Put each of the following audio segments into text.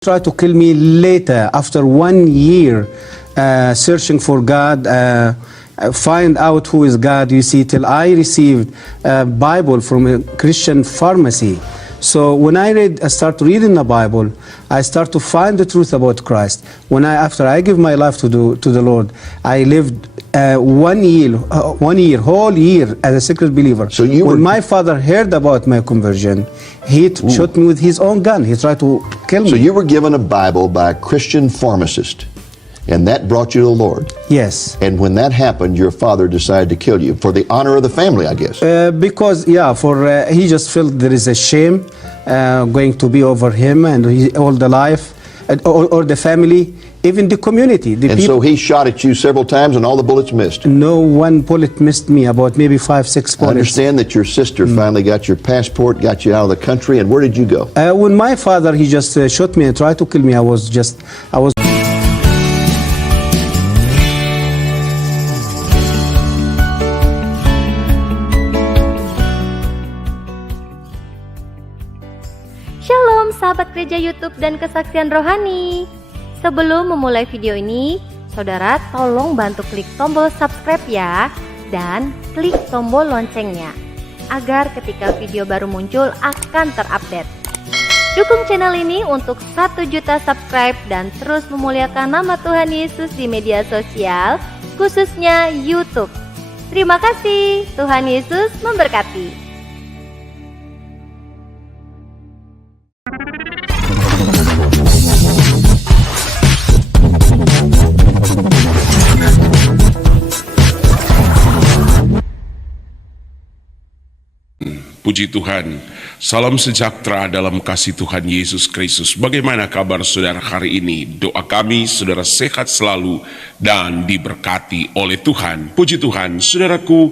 Try to kill me later after 1 year searching for God, find out who is God, you see, till I received a Bible from a Christian pharmacy. So when I start reading the Bible, I start to find the truth about Christ. After I give my life to the Lord, I lived 1 year, whole year as a secret believer. So when my father heard about my conversion, he shot me with his own gun. He tried to kill me. So you were given a Bible by a Christian pharmacist, and that brought you to the Lord. Yes. And when that happened, your father decided to kill you for the honor of the family, I guess. Because he just felt there is a shame going to be over him and all the life, or the family, even the community. So he shot at you several times and all the bullets missed? No one bullet missed me, about maybe 5-6 bullets. I understand that your sister finally got your passport, got you out of the country, and where did you go? When my father, he just shot me and tried to kill me, I was Shalom sahabat gereja YouTube dan kesaksian rohani. Sebelum memulai video ini, saudara tolong bantu klik tombol subscribe ya, dan klik tombol loncengnya agar ketika video baru muncul akan terupdate. Dukung channel ini untuk 1 juta subscribe dan terus memuliakan nama Tuhan Yesus di media sosial, khususnya YouTube. Terima kasih, Tuhan Yesus memberkati. Puji Tuhan, salam sejahtera dalam kasih Tuhan Yesus Kristus. Bagaimana kabar saudara hari ini? Doa kami saudara sehat selalu dan diberkati oleh Tuhan. Puji Tuhan, saudaraku,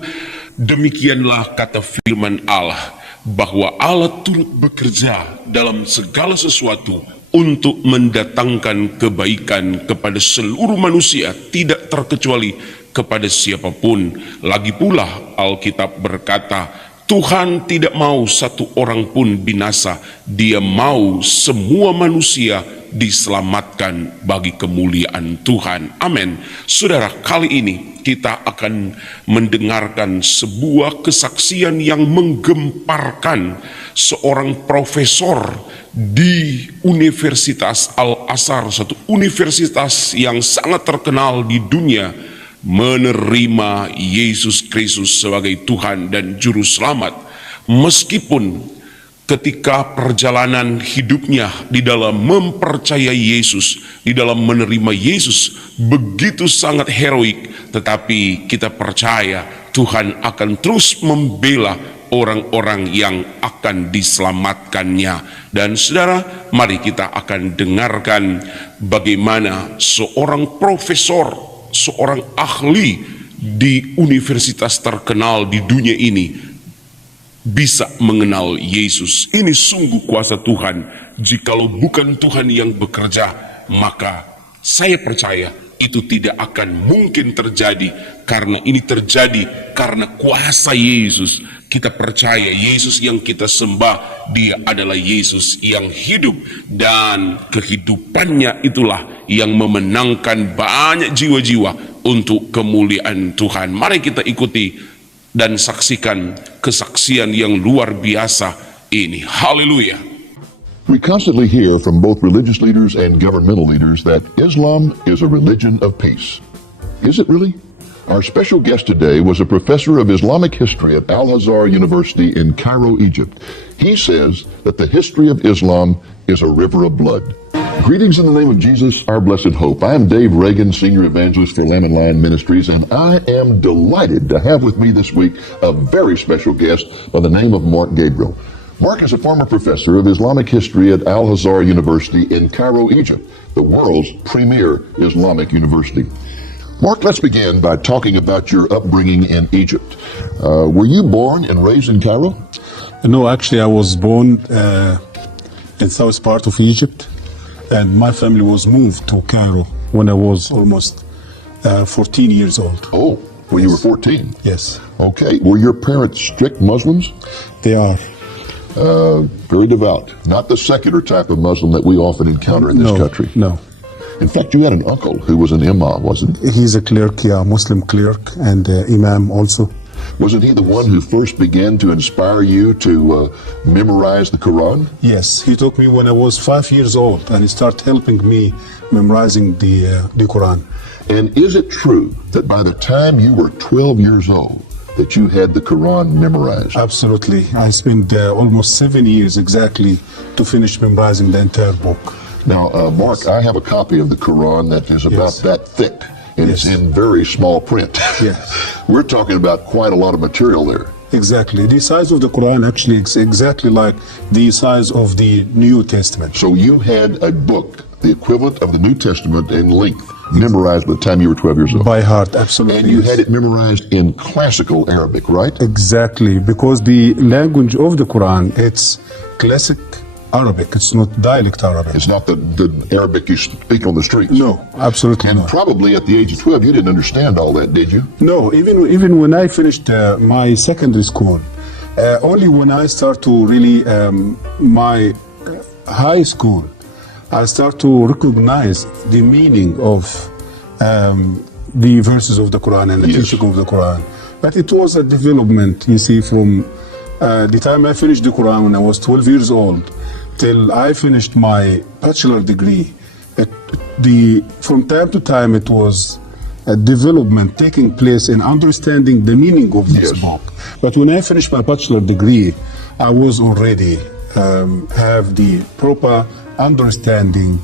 demikianlah kata firman Allah, bahwa Allah turut bekerja dalam segala sesuatu untuk mendatangkan kebaikan kepada seluruh manusia, tidak terkecuali kepada siapapun. Lagi pula Alkitab berkata, Tuhan tidak mau satu orang pun binasa, Dia mau semua manusia diselamatkan bagi kemuliaan Tuhan. Amin. Saudara, kali ini kita akan mendengarkan sebuah kesaksian yang menggemparkan seorang profesor di Universitas Azhar, satu universitas yang sangat terkenal di dunia, menerima Yesus Kristus sebagai Tuhan dan Juru Selamat. Meskipun ketika perjalanan hidupnya di dalam mempercayai Yesus, di dalam menerima Yesus begitu sangat heroik, tetapi kita percaya Tuhan akan terus membela orang-orang yang akan diselamatkannya. Dan saudara, mari kita akan dengarkan bagaimana seorang profesor, seorang ahli di universitas terkenal di dunia ini bisa mengenal Yesus. Ini sungguh kuasa Tuhan. Jikalau bukan Tuhan yang bekerja, maka saya percaya itu tidak akan mungkin terjadi, karena ini terjadi karena kuasa Yesus. Kita percaya Yesus yang kita sembah, Dia adalah Yesus yang hidup, dan kehidupannya itulah yang memenangkan banyak jiwa-jiwa untuk kemuliaan Tuhan. Mari kita ikuti dan saksikan kesaksian yang luar biasa ini. Haleluya. We constantly hear from both religious leaders and governmental leaders that Islam is a religion of peace. Is it really? Our special guest today was a professor of Islamic history at Azhar University in Cairo, Egypt. He says that the history of Islam is a river of blood. Greetings in the name of Jesus, our blessed hope. I am Dave Reagan, Senior Evangelist for Lamb and Lion Ministries, and I am delighted to have with me this week a very special guest by the name of Mark Gabriel. Mark is a former professor of Islamic history at Azhar University in Cairo, Egypt, the world's premier Islamic university. Mark, let's begin by talking about your upbringing in Egypt. Were you born and raised in Cairo? No, actually I was born in south part of Egypt, and my family was moved to Cairo when I was almost 14 years old. Oh, when you were 14? Yes. Okay. Were your parents strict Muslims? They are. Very devout. Not the secular type of Muslim that we often encounter in this country. No. In fact, you had an uncle who was an imam, wasn't he? He's a clerk, yeah, Muslim clerk, and imam also. Wasn't he the one who first began to inspire you to memorize the Quran? Yes, he took me when I was 5 years old, and he started helping me memorizing the Quran. And is it true that by the time you were 12 years old, that you had the Quran memorized? Absolutely. I spent almost 7 years exactly to finish memorizing the entire book. Now, Mark, I have a copy of the Quran that is about Yes. that thick, and Yes. it's in very small print. Yes. We're talking about quite a lot of material there. Exactly. The size of the Quran actually is exactly like the size of the New Testament. So you had a book, the equivalent of the New Testament in length, memorized by the time you were 12 years old. By heart, absolutely. And you yes. had it memorized in classical Arabic, right? Exactly, because the language of the Quran, it's classic Arabic. It's not dialect Arabic. It's not the Arabic you speak on the streets. No, absolutely And not. probably at the age of 12, you didn't understand all that, did you? No, even when I finished my secondary school, only when I start to really my high school, I start to recognize the meaning of the verses of the Quran and the Yes. teaching of the Quran. But it was a development, you see, from the time I finished the Quran when I was 12 years old till I finished my bachelor degree. From time to time, it was a development taking place in understanding the meaning of this Yes. book. But when I finished my bachelor degree, I was already have the proper understanding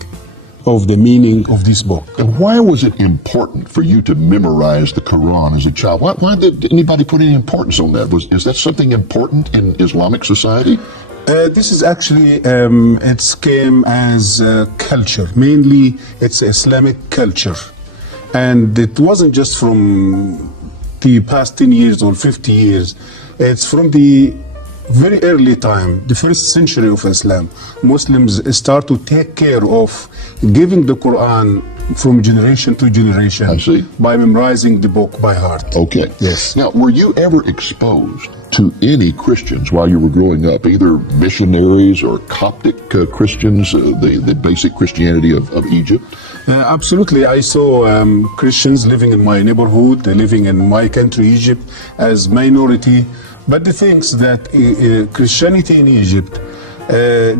of the meaning of this book. And why was it important for you to memorize the Quran as a child? Why did anybody put any importance on that? Is that something important in Islamic society? This is actually, it came as culture. Mainly, it's Islamic culture. And it wasn't just from the past 10 years or 50 years. It's from the very early time, the first century of Islam. Muslims start to take care of giving the Quran from generation to generation. I see. By memorizing the book by heart. Okay. Yes. Now, were you ever exposed to any Christians while you were growing up, either missionaries or Coptic Christians, the basic Christianity of Egypt? Absolutely. I saw Christians living in my neighborhood, living in my country, Egypt, as minority. But the things that Christianity in Egypt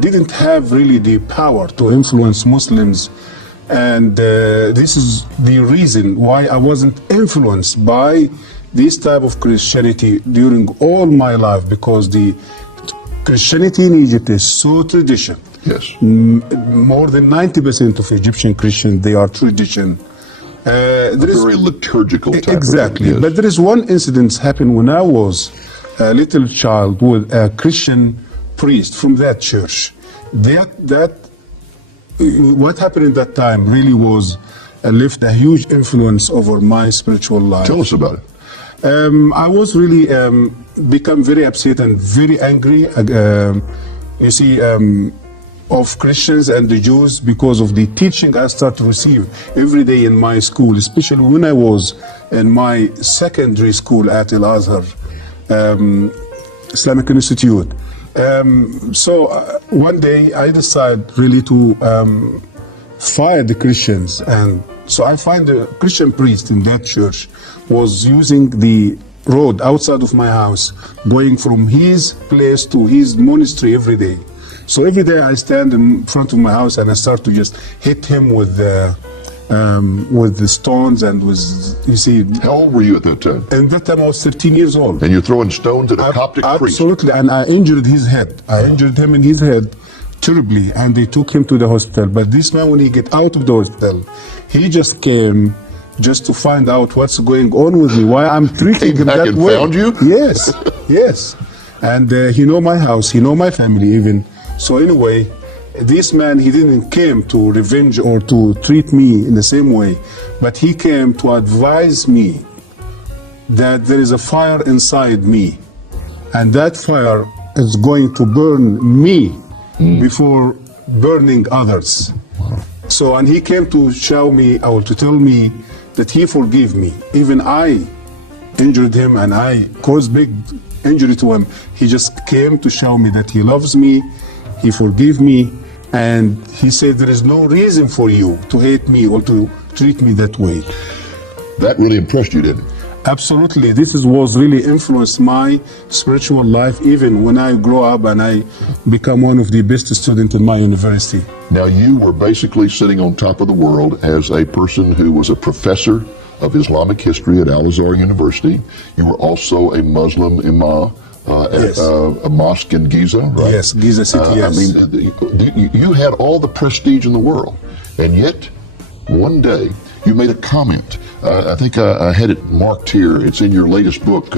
didn't have really the power to influence Muslims. And this is the reason why I wasn't influenced by this type of Christianity during all my life, because the Christianity in Egypt is so traditional. Yes. More than 90% of Egyptian Christians, they are tradition. Very liturgical type Exactly. of thing, yes. But there is one incident happened when I was a little child with a Christian priest from that church. What happened in that time really was left a huge influence over my spiritual life. Tell us about it. I was really become very upset and very angry, you see, of Christians and the Jews because of the teaching I started to receive every day in my school, especially when I was in my secondary school at Azhar Islamic Institute. So one day I decided really to fire the Christians, and so I find a Christian priest in that church was using the road outside of my house, going from his place to his monastery every day. So every day I stand in front of my house and I start to just hit him with the stones and with, you see. How old were you at that time? And that time I was 13 years old. And you're throwing stones at a Coptic priest? Absolutely, and I injured his head. I injured him in his head terribly, and they took him to the hospital. But this man, when he get out of the hospital, he just came just to find out what's going on with me, why I'm treating him back that and way. found you? Yes, yes. And he know my house, he know my family even. So anyway, this man, he didn't came to revenge or to treat me in the same way, but he came to advise me that there is a fire inside me, and that fire is going to burn me before burning others. So, and he came to show me, or to tell me that he forgive me. Even I injured him and I caused big injury to him. He just came to show me that he loves me, he forgave me, and he said there is no reason for you to hate me or to treat me that way. That really impressed you, didn't it? Absolutely. Was really influenced my spiritual life even when I grow up and I become one of the best students in my university. Now, you were basically sitting on top of the world as a person who was a professor of Islamic history at Azhar University. You were also a Muslim imam Yes. at a mosque in Giza, right? Yes, Giza City, yes. I mean, you had all the prestige in the world, and yet one day you made a comment. I think I had it marked here. It's in your latest book,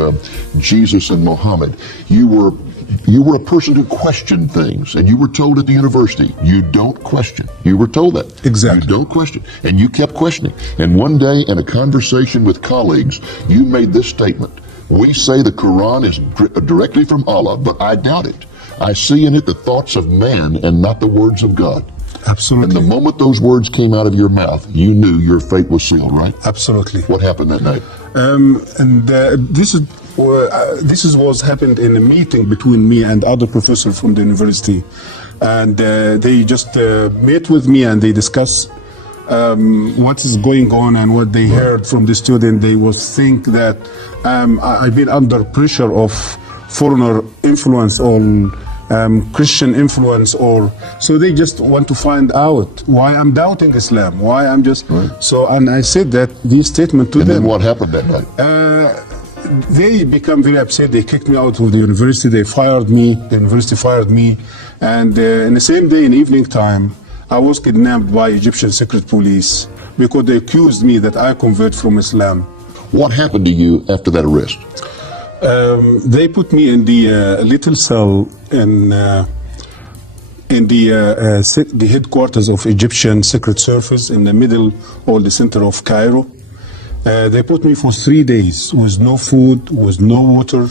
Jesus and Muhammad. You were a person who questioned things, and you were told at the university, you don't question. You were told that. Exactly. You don't question. And you kept questioning. And one day in a conversation with colleagues, you made this statement. We say the Quran is directly from Allah, but I doubt it. I see in it the thoughts of man and not the words of God. Absolutely. And the moment those words came out of your mouth, you knew your fate was sealed, right? Absolutely. What happened that night? This was happened in a meeting between me and other professors from the university, and they just met with me and they discuss what is going on and what they heard from the student. They was think that I've been under pressure of foreigner influence on Christian influence, or so they just want to find out why I'm doubting Islam, why I'm just so. And I said that this statement to And them. then what happened that night? They become very upset. They kicked me out of the university. They fired me. The university fired me. And in the same day, in evening time, I was kidnapped by Egyptian secret police because they accused me that I convert from Islam. What happened to you after that arrest? They put me in the little cell in the headquarters of Egyptian Secret Service in the middle or the center of Cairo. They put me for 3 days with no food, with no water,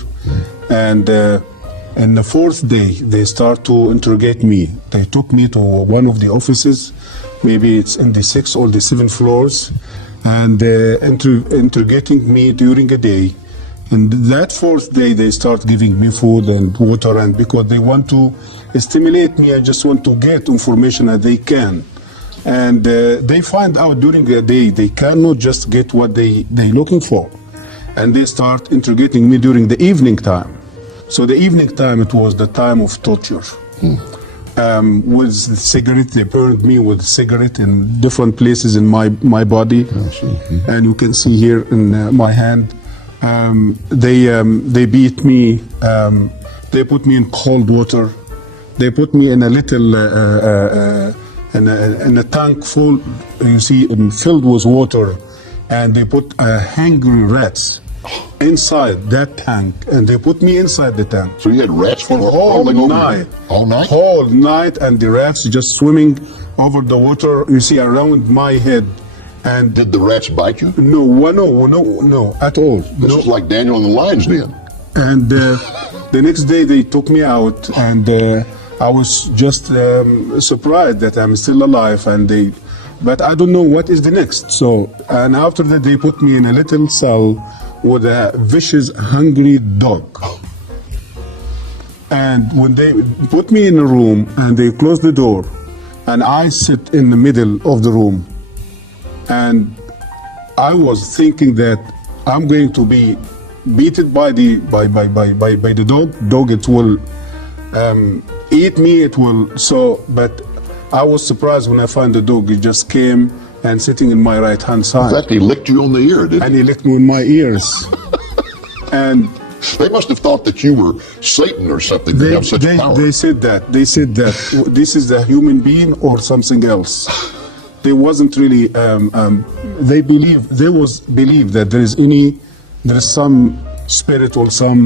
and the fourth day they start to interrogate me. They took me to one of the offices, maybe it's in the 6th or the 7th floors, and interrogating me during a day. And that fourth day, they start giving me food and water, and because they want to stimulate me, I just want to get information that they can. And they find out during the day they cannot just get what they looking for, and they start interrogating me during the evening time. So the evening time, it was the time of torture. With the cigarette, they burned me with cigarette in different places in my body, and you can see here in my hand. They beat me. They put me in cold water. They put me in a little in a tank full, you see, filled with water, and they put hungry rats inside that tank, and they put me inside the tank. So you had rats For crawling over night. you? All night? Whole night, and the rats just swimming over the water, you see, around my head. And Did the rats bite you? no, at all. This No. is like Daniel and the lion's den. And the next day they took me out, and I was just surprised that I'm still alive. But I don't know what is the next. So, and after that they put me in a little cell with a vicious, hungry dog. And when they put me in a room and they close the door, and I sit in the middle of the room, and I was thinking that I'm going to be beaten by the dog. Dog, it will eat me. It will But I was surprised when I found the dog. It just came and sitting in my right hand In side, fact, he licked you on the ear, didn't and he? he licked me in my ears. And They must have thought that you were Satan or something. They have such power. they said that this is a human being or something else. They wasn't really. They believe that there is some spirit or some.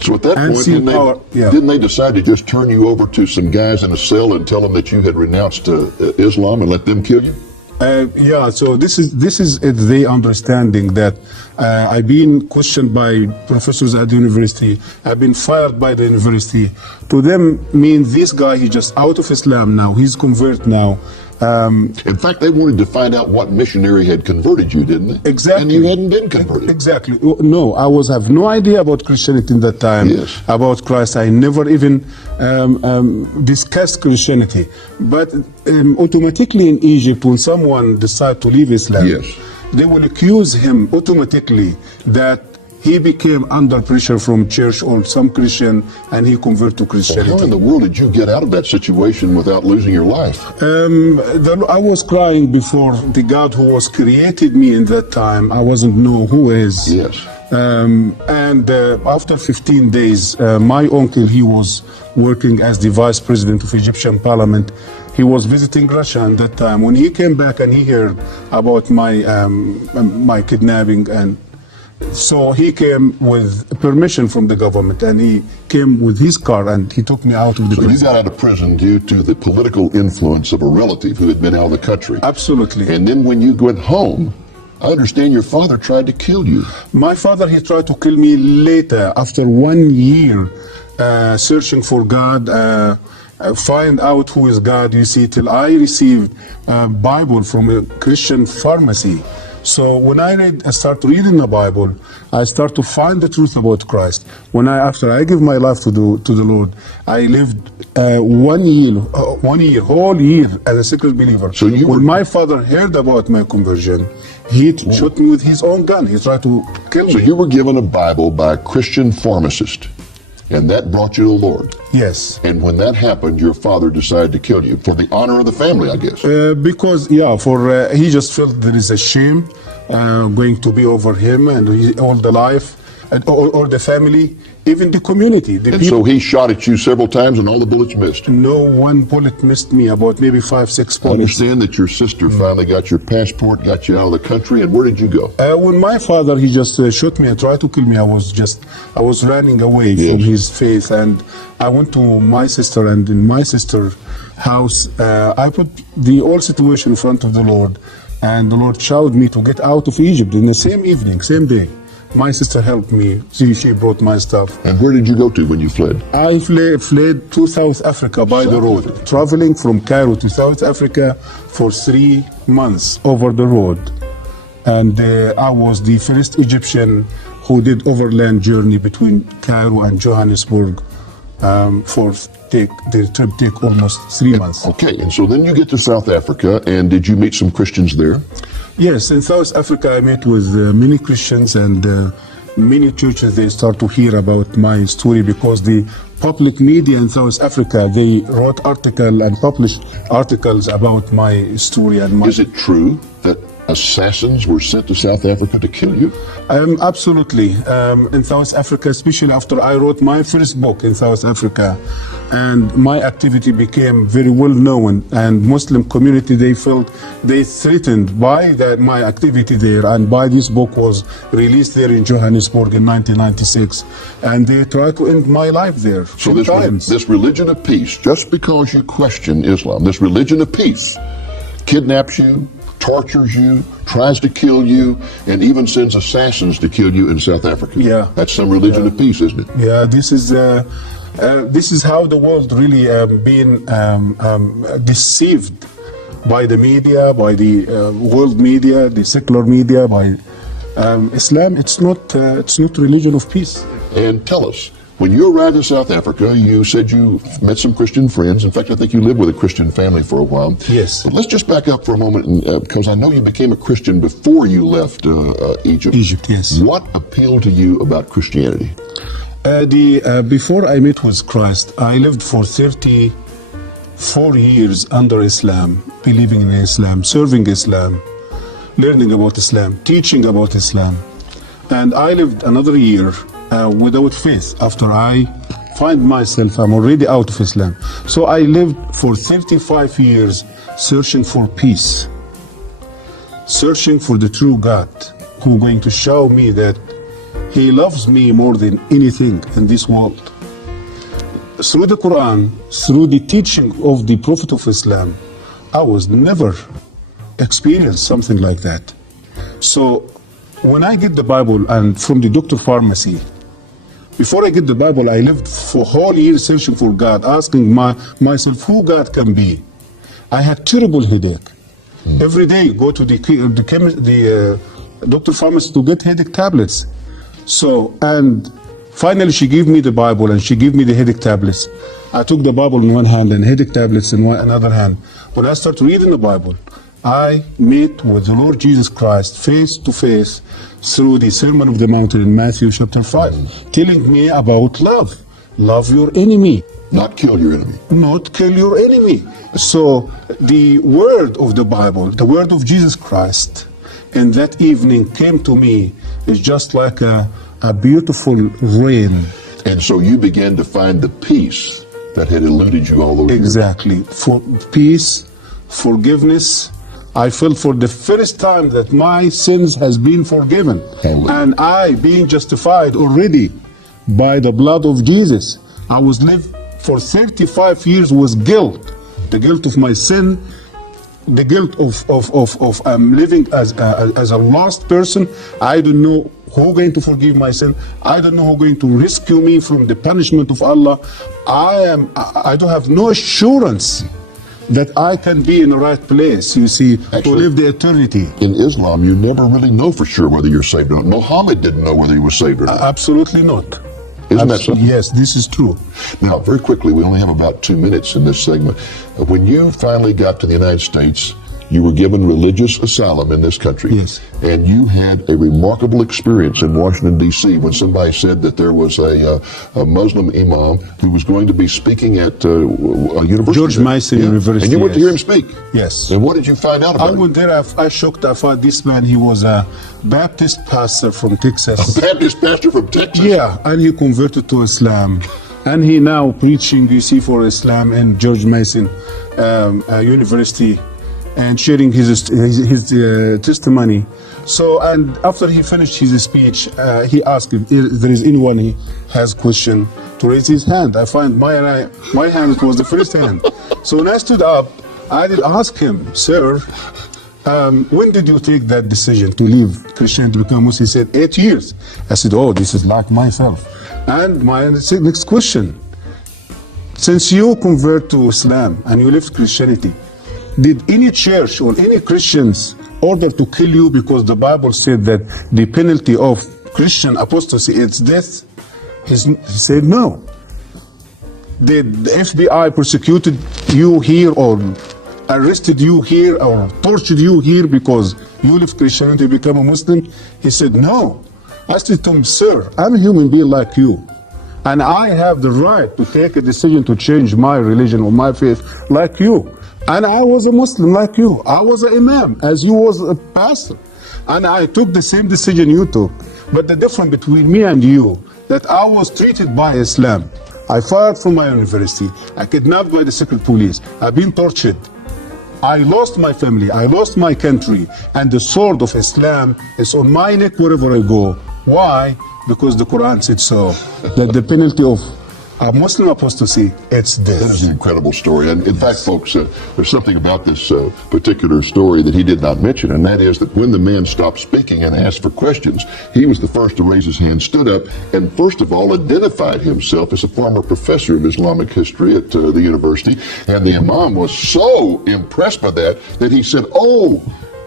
So at that point, unseen power. Yeah. didn't they decide to just turn you over to some guys in a cell and tell them that you had renounced Islam and let them kill you? Yeah, so this is the understanding that I've been questioned by professors at the university. I've been fired by the university. To them, mean this guy, he's just out of Islam now. He's convert now. In fact, they wanted to find out what missionary had converted you, didn't they? Exactly. And you hadn't been converted. Exactly. No, I have no idea about Christianity in that time. Yes. About Christ, I never even discussed Christianity. But automatically in Egypt, when someone decides to leave Islam, Yes. they will accuse him automatically that he became under pressure from church or some Christian and he converted to How in Christianity. the world did you get out of that situation without losing your life? I was crying before the God who was created me in that time. I wasn't know who is. Yes. And after 15 days, my uncle, he was working as the vice president of Egyptian parliament. He was visiting Russia at that time. When he came back and he heard about my kidnapping, and so he came with permission from the government, and he came with his car and he took me out of the So you prison. got out of prison due to the political influence of a relative who had been out of the country. Absolutely. And then when you went home, I understand your father tried to kill you. My father, he tried to kill me later, after 1 year searching for God, find out who is God, you see, till I received a Bible from a Christian pharmacy. So when I start reading the Bible, I start to find the truth about Christ. After I give my life to the Lord, I lived 1 year, whole year as a secret believer. So you when were- my father heard about my conversion, he shot me with his own gun. He tried to kill So me. you were given a Bible by a Christian pharmacist, and that brought you to the Lord. Yes. And when that happened, your father decided to kill you for the honor of the family, I guess. Because he just felt there is a shame going to be over him and all the life, and or the family, even the community, the And people. so he shot at you several times, and all the bullets missed. No one bullet missed me, about maybe 5-6 I bullets. understand that your sister finally got your passport, got you out of the country, and where did you go? When my father, he just shot me and tried to kill me, I was running away from Yes. his faith, and I went to my sister, and in my sister's house, I put the whole situation in front of the Lord, and the Lord showed me to get out of Egypt in the same evening, same day. My sister helped me. She brought my stuff. And where did you go to when you fled? I fled to South Africa by the road, traveling from Cairo to South Africa for 3 months over the road. And I was the first Egyptian who did overland journey between Cairo and Johannesburg the trip take almost 3 months. Okay, and so then you get to South Africa, and did you meet some Christians there? Yes, in South Africa I met with many Christians, and many churches, they start to hear about my story because the public media in South Africa, they wrote articles and published articles about my story and my... Is it true that assassins were sent to South Africa to kill you? Absolutely. In South Africa, especially after I wrote my first book in South Africa, and my activity became very well known, and Muslim community, they felt they threatened by my activity there, and by this book was released there in Johannesburg in 1996, and they tried to end my life there. So sometimes. this religion of peace, just because you question Islam, this religion of peace kidnaps you, tortures you, tries to kill you, and even sends assassins to kill you in South Africa. Yeah. That's some religion of peace, isn't it? Yeah, this is how the world really being deceived by the media, by the world media, the secular media, by Islam. It's not religion of peace. And tell us, when you arrived in South Africa, you said you met some Christian friends. In fact, I think you lived with a Christian family for a while. Yes. But let's just back up for a moment, because I know you became a Christian before you left Egypt. Egypt, yes. What appealed to you about Christianity? Before I met with Christ, I lived for 34 years under Islam, believing in Islam, serving Islam, learning about Islam, teaching about Islam. And I lived another year without faith. After I find myself, I'm already out of Islam. So I lived for 35 years searching for peace, searching for the true God, who going to show me that He loves me more than anything in this world. Through the Quran, through the teaching of the Prophet of Islam, I was never experienced something like that. So when I get the Bible and from the doctor pharmacy, before I get the Bible, I lived for whole year searching for God, asking myself who God can be. I had terrible headache. Every day, go to the doctor pharmacy to get headache tablets. So, and finally she gave me the Bible and she gave me the headache tablets. I took the Bible in one hand and headache tablets in another hand. When I started reading the Bible, I met with the Lord Jesus Christ face to face through the Sermon of the Mount in Matthew chapter 5, telling me about love. Love your enemy. Not kill your enemy. Not kill your enemy. So the word of the Bible, the word of Jesus Christ, and that evening came to me is just like a beautiful rain. And so you began to find the peace that had eluded you all those years. Exactly. For peace, forgiveness. I felt for the first time that my sins has been forgiven. Hallelujah. And I being justified already by the blood of Jesus. I was lived for 35 years with guilt. The guilt of my sin, the guilt of living as a lost person. I don't know who going to forgive my sin. I don't know who going to rescue me from the punishment of Allah. I don't have no assurance that I can be in the right place, you see, to live the eternity. In Islam, you never really know for sure whether you're saved or not. Muhammad didn't know whether he was saved or not. Absolutely not. Isn't that something? Yes, this is true. Now, very quickly, we only have about 2 minutes in this segment. When you finally got to the United States, you were given religious asylum in this country. Yes. And you had a remarkable experience in Washington, D.C. when somebody said that there was a Muslim imam who was going to be speaking at a university. George Mason University. And you went to hear him speak. Yes. And what did you find out about I him? went there, I shocked. I found this man, he was a Baptist pastor from Texas. A Baptist pastor from Texas? Yeah, and he converted to Islam. And he now preaching, you see, for Islam in George Mason University, and sharing his testimony. So, and after he finished his speech, he asked if there is anyone he has question to raise his hand. I find my hand was the first hand. So when I stood up, I did ask him, sir, when did you take that decision to leave Christianity to become Muslim? He said, 8 years. I said, oh, this is like myself. And my next question, since you convert to Islam and you left Christianity, did any church or any Christians order to kill you because the Bible said that the penalty of Christian apostasy is death? He said no. Did the FBI persecuted you here or arrested you here or tortured you here because you left Christianity to become a Muslim? He said no. I said to him, sir, I'm a human being like you, and I have the right to take a decision to change my religion or my faith like you. And I was a Muslim like you. I was an imam as you was a pastor. And I took the same decision you took. But the difference between me and you, that I was treated by Islam. I fired from my university. I kidnapped by the secret police. I've been tortured. I lost my family. I lost my country. And the sword of Islam is on my neck wherever I go. Why? Because the Quran said so. That the penalty of a Muslim apostasy, it's death. That is an incredible story. And in fact, folks, there's something about this particular story that he did not mention, and that is that when the man stopped speaking and asked for questions, he was the first to raise his hand, stood up, and first of all identified himself as a former professor of Islamic history at the university. And the imam was so impressed by that he said, "Oh,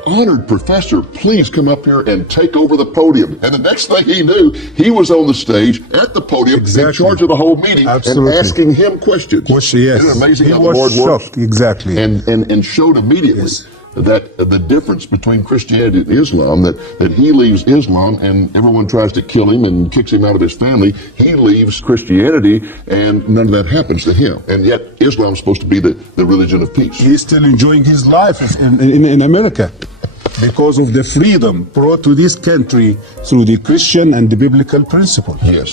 honored professor, please come up here and take over the podium." And the next thing he knew, he was on the stage at the podium in charge of the whole meeting. Absolutely. And asking him questions. Yes. Isn't it amazing how the Lord works? Exactly. And showed immediately that the difference between Christianity and Islam, that he leaves Islam and everyone tries to kill him and kicks him out of his family. He leaves Christianity and none of that happens to him. And yet Islam's supposed to be the religion of peace. He's still enjoying his life in America because of the freedom brought to this country through the Christian and the biblical principle. Yes.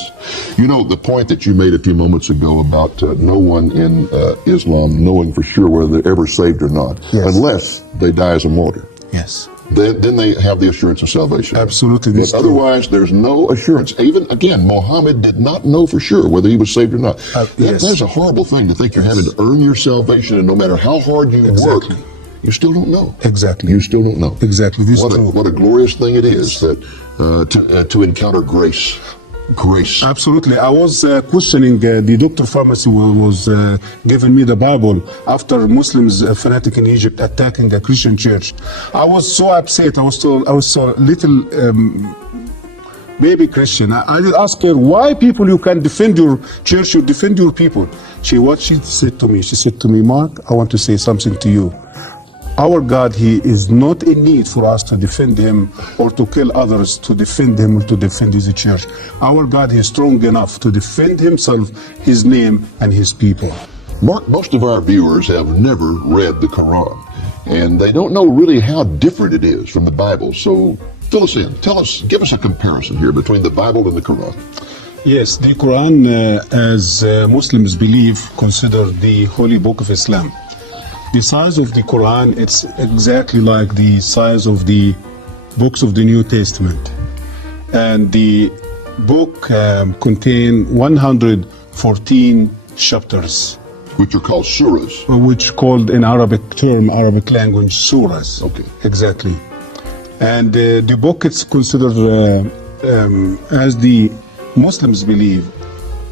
You know, the point that you made a few moments ago about no one in Islam knowing for sure whether they're ever saved or not, unless they die as a martyr. Yes. Then they have the assurance of salvation. Absolutely. But otherwise, there's no assurance. Even, again, Muhammad did not know for sure whether he was saved or not. That's a horrible thing to think you're having to earn your salvation, and no matter how hard you work, you still don't know. Exactly. You still don't know. Exactly. What a glorious thing it is that to encounter grace grace. Absolutely. I was questioning the doctor pharmacy who was giving me the Bible after Muslims, fanatic in Egypt, attacking a Christian church. I was so upset. I was so little baby Christian. I did ask her, why people you can defend your church, you defend your people. What she said to me? She said to me, Mark, I want to say something to you. Our God, He is not in need for us to defend Him or to kill others to defend Him or to defend His church. Our God, He is strong enough to defend Himself, His name, and His people. Mark, most of our viewers have never read the Quran, and they don't know really how different it is from the Bible. So fill us in. Give us a comparison here between the Bible and the Quran. Yes, the Quran, as Muslims believe, considered the holy book of Islam. The size of the Quran, it's exactly like the size of the books of the New Testament. And the book contains 114 chapters. Which are called surahs. Which called in Arabic language, surahs. Okay. Exactly. And the book is considered, as the Muslims believe,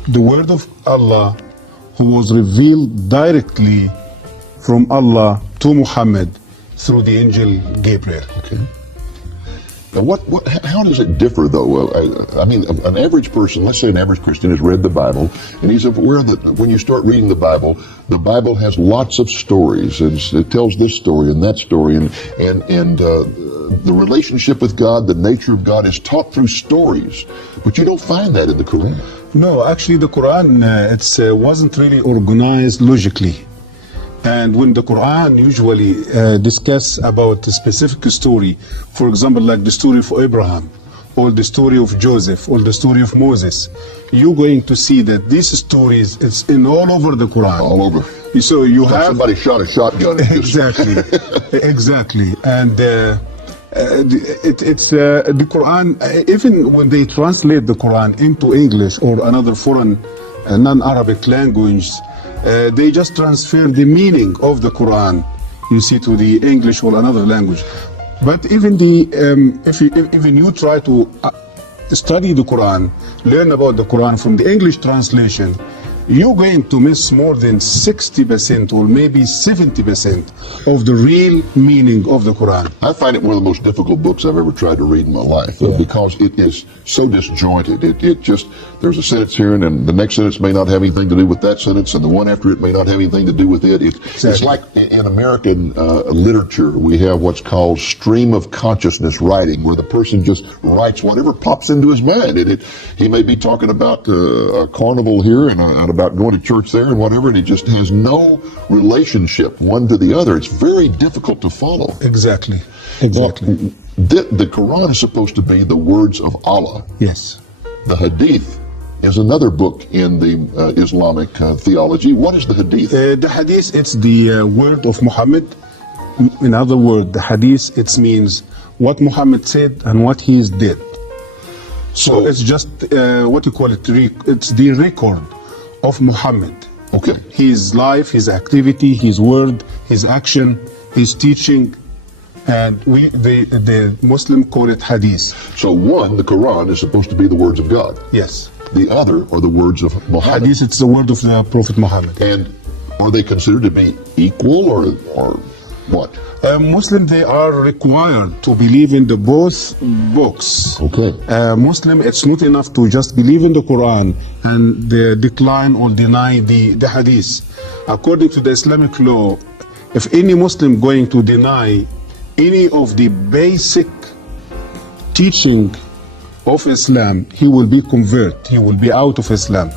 the word of Allah, who was revealed directly from Allah to Muhammad through the angel Gabriel. Okay. Now, how does it differ, though? I mean, an average person, let's say an average Christian, has read the Bible, and he's aware that when you start reading the Bible has lots of stories, and it tells this story and that story, and the relationship with God, the nature of God, is taught through stories, but you don't find that in the Quran. No, actually, the Quran it wasn't really organized logically. And when the Quran usually discuss about a specific story, for example, like the story of Abraham, or the story of Joseph, or the story of Moses, you're going to see that these stories, it's in all over the Quran. All over. So you have somebody shot a shotgun. Exactly, exactly. And it's the Quran. Even when they translate the Quran into English or another foreign non-Arabic language, they just transfer the meaning of the Quran, you see, to the English or another language. But even even you try to study the Quran, learn about the Quran from the English translation, you're going to miss more than 60% or maybe 70% of the real meaning of the Quran. I find it one of the most difficult books I've ever tried to read in my life, because it is so disjointed. It just, there's a sentence here, and then the next sentence may not have anything to do with that sentence, and the one after it may not have anything to do with it. It's like in American literature, we have what's called stream of consciousness writing, where the person just writes whatever pops into his mind. He may be talking about a carnival here and about going to church there and whatever, and it just has no relationship one to the other. It's very difficult to follow. Exactly. Now, the Quran is supposed to be the words of Allah. Yes. The Hadith is another book in the Islamic theology. What is the Hadith? The Hadith, it's the word of Muhammad. In other words, the Hadith, it means what Muhammad said and what he did. So it's just what you call it, it's the record of Muhammad. Okay. His life, his activity, his word, his action, his teaching, and the Muslim call it Hadith. So one, the Quran is supposed to be the words of God. Yes. The other are the words of Muhammad. Hadith, it's the word of the Prophet Muhammad. And are they considered to be equal or what? Muslim, they are required to believe in the both books. Okay. Muslim, it's not enough to just believe in the Quran and decline or deny the Hadith. According to the Islamic law, if any Muslim going to deny any of the basic teaching of Islam, he will be converted. He will be out of Islam.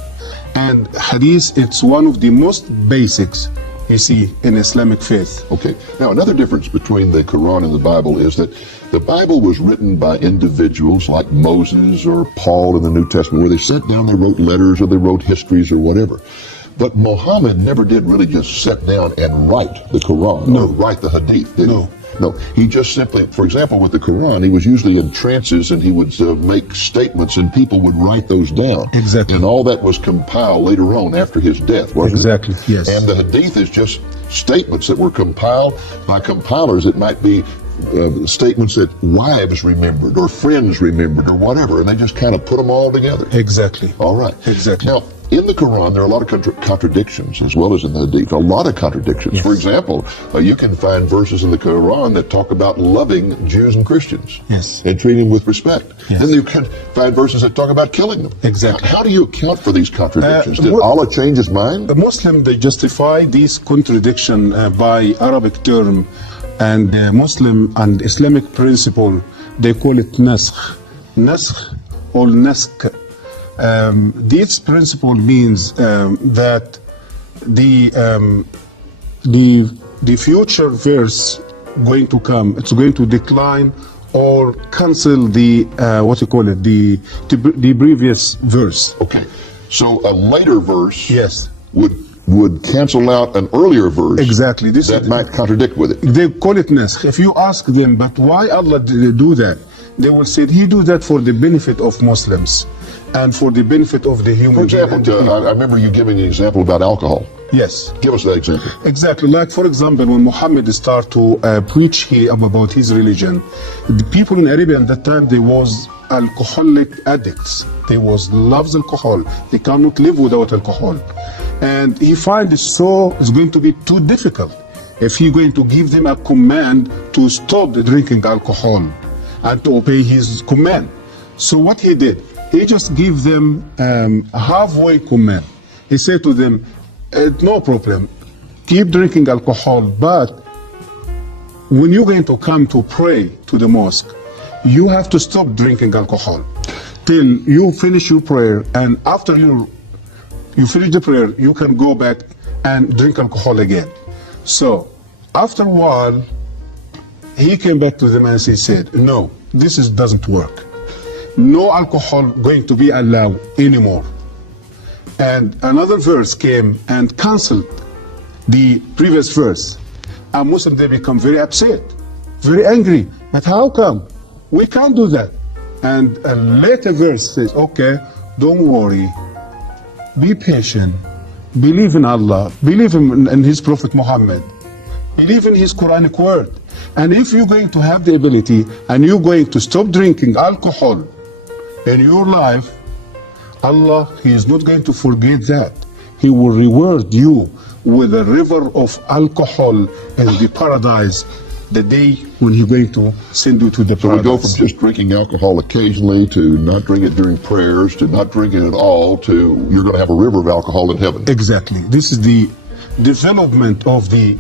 And Hadith, it's one of the most basics you see in Islamic faith. Okay. Now, another difference between the Quran and the Bible is that the Bible was written by individuals like Moses or Paul in the New Testament, where they sat down, they wrote letters, or they wrote histories or whatever. But Muhammad never did really just sit down and write the Quran or write the Hadith, did he? No, he just simply, for example, with the Quran, he was usually in trances and he would make statements and people would write those down. Exactly. And all that was compiled later on after his death, wasn't it? Exactly, yes. And the Hadith is just statements that were compiled by compilers. It might be statements that wives remembered or friends remembered or whatever, and they just kind of put them all together. Exactly. All right. Exactly. Now, in the Quran, there are a lot of contradictions, as well as in the Hadith. A lot of contradictions. Yes. For example, you can find verses in the Quran that talk about loving Jews and Christians. Yes. And treating them with respect. Yes. Then you can find verses that talk about killing them. Exactly. How do you account for these contradictions? Did well- Allah change his mind? The Muslim, they justify this contradiction by Arabic term and Muslim and Islamic principle. They call it naskh. Naskh or naskh. This principle means that the future verse going to come, it's going to decline or cancel the the previous verse. Okay. So a later verse Yes. would cancel out an earlier verse. Exactly. This that is- might contradict with it. They call it naskh. If you ask them, but why Allah do that? They will say He do that for the benefit of Muslims and for the benefit of the human. For example, I remember you giving an example about alcohol. Yes. Give us that example. Exactly. Like, for example, when Muhammad started to preach about his religion, the people in Arabia at that time, they was alcoholic addicts. They was loves alcohol. They cannot live without alcohol. And he find it's going to be too difficult if he going to give them a command to stop the drinking alcohol and to obey his command. So what he did, he just gave them a halfway command. He said to them, no problem, keep drinking alcohol, but when you're going to come to pray to the mosque, you have to stop drinking alcohol till you finish your prayer, and after you finish the prayer, you can go back and drink alcohol again. So after a while, he came back to them and he said, no, doesn't work. No alcohol going to be allowed anymore. And another verse came and cancelled the previous verse. And Muslims, they become very upset, very angry. But how come? We can't do that. And a later verse says, okay, don't worry, be patient, believe in Allah, believe in His Prophet Muhammad, believe in His Quranic word. And if you're going to have the ability and you're going to stop drinking alcohol in your life, Allah, He is not going to forget that. He will reward you with a river of alcohol in the paradise the day when He's going to send you to the So we paradise. go from just drinking alcohol occasionally to not drinking it during prayers to not drinking it at all to you're going to have a river of alcohol in heaven. Exactly. This is the development of the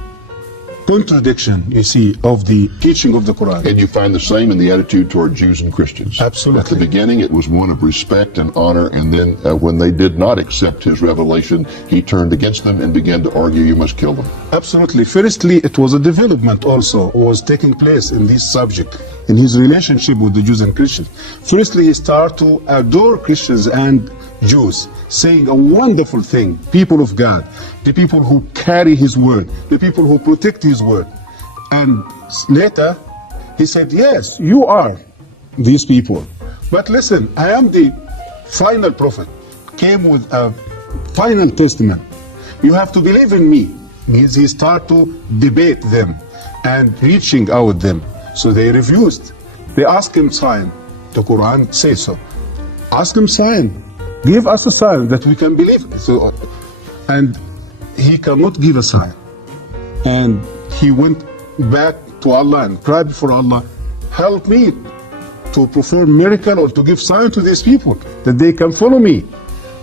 contradiction, you see, of the teaching of the Quran. And you find the same in the attitude toward Jews and Christians. Absolutely. At the beginning, it was one of respect and honor, and then when they did not accept His revelation, He turned against them and began to argue, you must kill them. Absolutely. Firstly, it was a development also was taking place in this subject, in his relationship with the Jews and Christians. Firstly, he started to adore Christians and Jews, saying a wonderful thing, people of God, the people who carry His word, the people who protect His word. And later, he said, yes, you are these people. But listen, I am the final prophet, came with a final testament. You have to believe in me. He started to debate them and reaching out them. So they refused. They asked him sign. The Quran says so. Ask him sign. Give us a sign that we can believe. So, and he cannot give a sign. And he went back to Allah and cried before Allah, help me to perform miracle or to give sign to these people that they can follow me.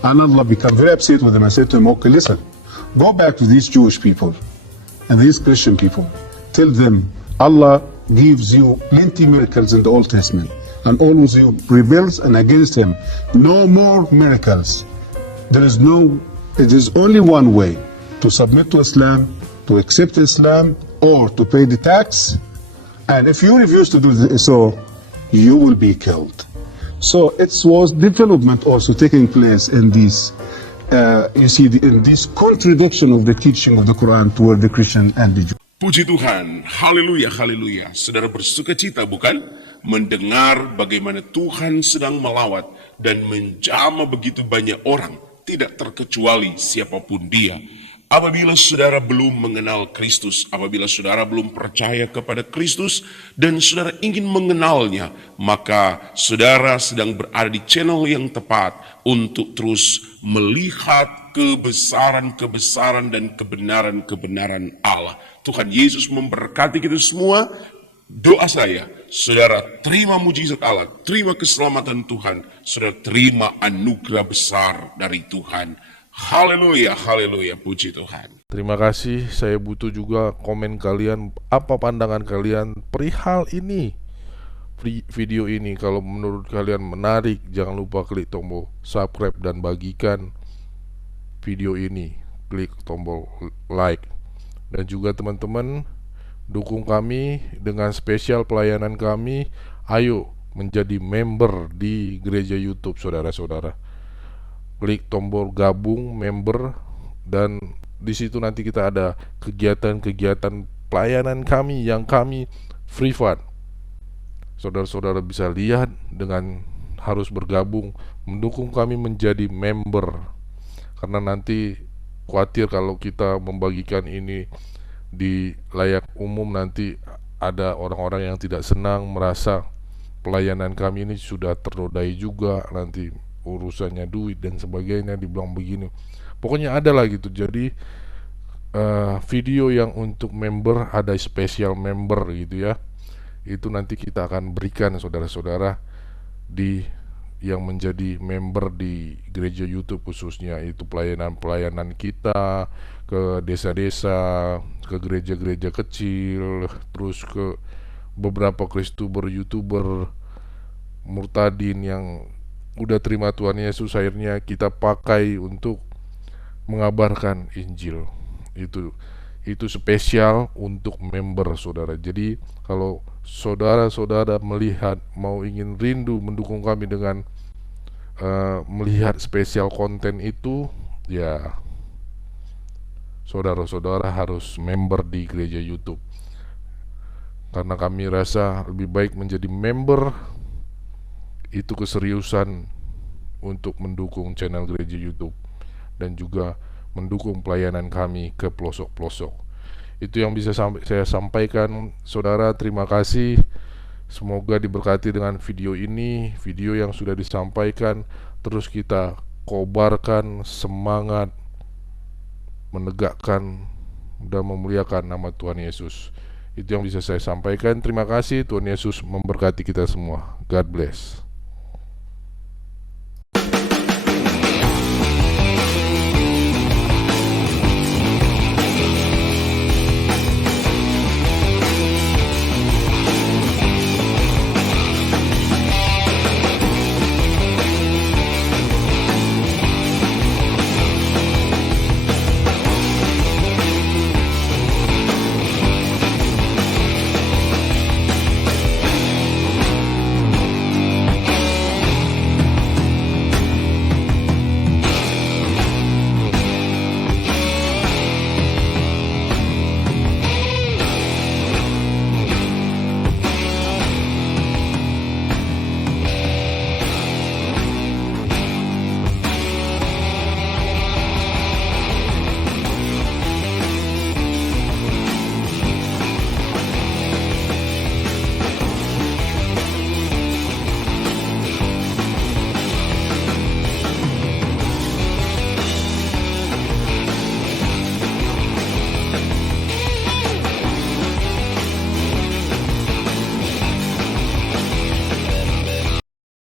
And Allah became very upset with him and said to him, okay, listen, go back to these Jewish people and these Christian people. Tell them Allah gives you plenty miracles in the Old Testament, and always you rebels and against Him. No more miracles. It is only one way to submit to Islam, to accept Islam, or to pay the tax. And if you refuse to do so, you will be killed. So it was development also taking place in this, you see, in this contradiction of the teaching of the Quran toward the Christian and the Jew. Puji Tuhan, haleluya, haleluya. Saudara bersuka cita bukan? Mendengar bagaimana Tuhan sedang melawat dan menjamah begitu banyak orang, tidak terkecuali siapapun dia. Apabila saudara belum mengenal Kristus, apabila saudara belum percaya kepada Kristus dan saudara ingin mengenalnya, maka saudara sedang berada di channel yang tepat untuk terus melihat kebesaran-kebesaran dan kebenaran-kebenaran Allah. Tuhan Yesus memberkati kita semua. Doa saya, saudara terima mujizat Allah, terima keselamatan Tuhan, saudara terima anugerah besar dari Tuhan. Haleluya, haleluya, puji Tuhan. Terima kasih, saya butuh juga komen kalian, apa pandangan kalian perihal ini, video ini. Kalau menurut kalian menarik, jangan lupa klik tombol subscribe dan bagikan video ini, klik tombol like. Dan juga teman-teman, dukung kami dengan spesial pelayanan kami. Ayo menjadi member di gereja YouTube, saudara-saudara. Klik tombol gabung member, dan di situ nanti kita ada kegiatan-kegiatan pelayanan kami yang kami free fund. Saudara-saudara bisa lihat dengan harus bergabung, mendukung kami menjadi member. Karena nanti khawatir kalau kita membagikan ini di layak umum, nanti ada orang-orang yang tidak senang, merasa pelayanan kami ini sudah ternodai juga, nanti urusannya duit dan sebagainya, dibilang begini. Pokoknya ada lah gitu. Jadi video yang untuk member, ada spesial member gitu ya. Itu nanti kita akan berikan saudara-saudara di yang menjadi member di gereja YouTube khususnya. Itu pelayanan-pelayanan kita ke desa-desa, ke gereja-gereja kecil, terus ke beberapa YouTuber Murtadin yang udah terima Tuhan Yesus, akhirnya kita pakai untuk mengabarkan Injil. Itu spesial untuk member saudara. Jadi kalau saudara-saudara melihat, mau ingin rindu mendukung kami dengan melihat spesial konten itu, ya saudara-saudara harus member di gereja YouTube. Karena kami rasa lebih baik menjadi member, itu keseriusan untuk mendukung channel gereja YouTube dan juga mendukung pelayanan kami ke pelosok-pelosok. Itu yang bisa saya sampaikan, saudara. Terima kasih. Semoga diberkati dengan video ini, video yang sudah disampaikan. Terus kita kobarkan semangat menegakkan dan memuliakan nama Tuhan Yesus. Itu yang bisa saya sampaikan. Terima kasih. Tuhan Yesus memberkati kita semua. God bless.